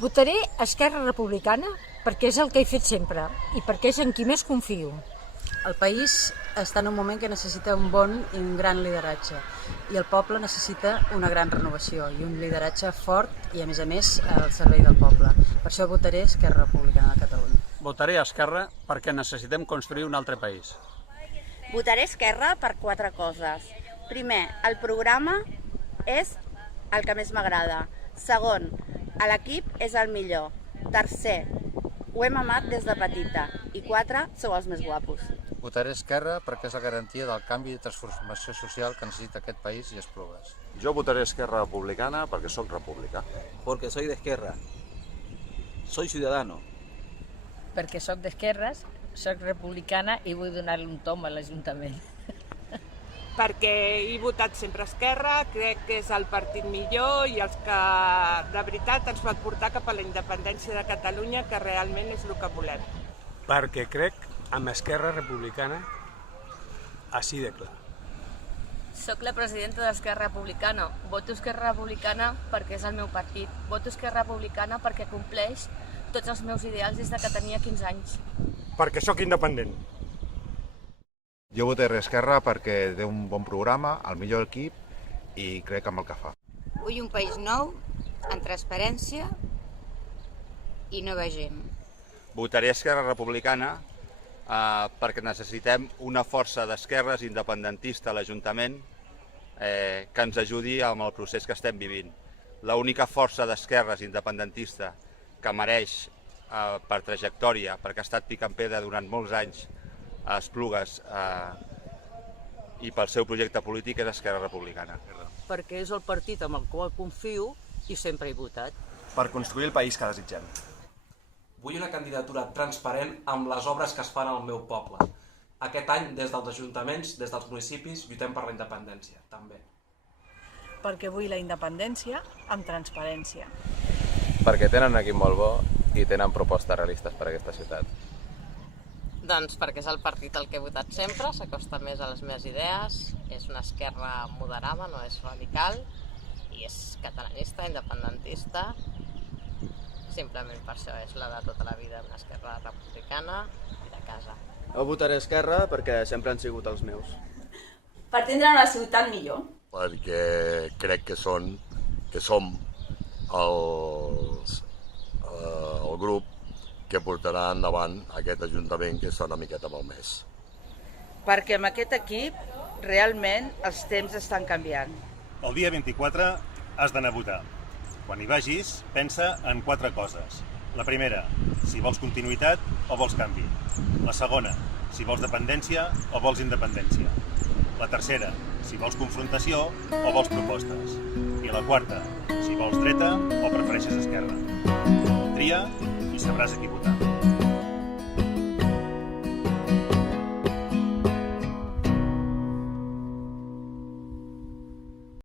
Votaré Esquerra Republicana perquè és el que he fet sempre i perquè és en qui més confio. El país està en un moment que necessita un bon i un gran lideratge i el poble necessita una gran renovació i un lideratge fort i a més al servei del poble. Per això votaré Esquerra Republicana de Catalunya. Votaré Esquerra perquè necessitem construir un altre país. Votaré Esquerra per 4 coses. Primer, el programa és el que més m'agrada. Segon, l'equip és el millor. Tercer, ho hem amat des de petita. I 4, sou els més guapos. Votaré Esquerra perquè és la garantia del canvi i transformació social que necessita aquest país i Esplugues. Jo votaré Esquerra Republicana perquè sóc republicà. Porque soy de izquierda. Soy ciudadano. Perquè sóc d'esquerres, sóc republicana i vull donar-li un tom a l'Ajuntament. Perquè he votat sempre Esquerra, crec que és el partit millor i els que de veritat ens pot portar cap a la independència de Catalunya, que realment és el que volem. Perquè crec amb Esquerra Republicana així de clar. Soc la presidenta d'Esquerra Republicana. Voto Esquerra Republicana perquè és el meu partit. Voto Esquerra Republicana perquè compleix tots els meus ideals des de que tenia 15 anys. Perquè sóc independent. Jo votaré Esquerra perquè té un bon programa, el millor equip i crec en el que fa. Vull un país nou, amb transparència i nova gent. Votaré Esquerra Republicana perquè necessitem una força d'esquerres independentista a l'Ajuntament que ens ajudi amb el procés que estem vivint. L'única força d'esquerres independentista que mereix per trajectòria, perquè ha estat pic en pedra durant molts anys a Esplugues i pel seu projecte polític és Esquerra Republicana. Perquè és el partit amb el qual confio i sempre he votat. Per construir el país que desitgem. Vull una candidatura transparent amb les obres que es fan al meu poble. Aquest any, des dels ajuntaments, des dels municipis, lluitem per la independència, també. Perquè vull la independència amb transparència. Perquè tenen un equip molt bo i tenen propostes realistes per a aquesta ciutat. Doncs perquè és el partit al que he votat sempre, s'acosta més a les meves idees, és una esquerra moderada, no és radical, i és catalanista, independentista. Simplement per això és la de tota la vida, una esquerra republicana i de casa. Jo votaré Esquerra perquè sempre han sigut els meus. Per tindre una ciutat millor. Perquè crec que som el grup que portarà endavant aquest Ajuntament que està una miqueta malmès. Perquè amb aquest equip realment els temps estan canviant. El dia 24 has d'anar a votar. Quan hi vagis, pensa en 4 coses. La primera, si vols continuïtat o vols canvi. La segona, si vols dependència o vols independència. La tercera, si vols confrontació o vols propostes. I la quarta, si vols dreta o prefereixes esquerra. Tria i sabràs a qui votar.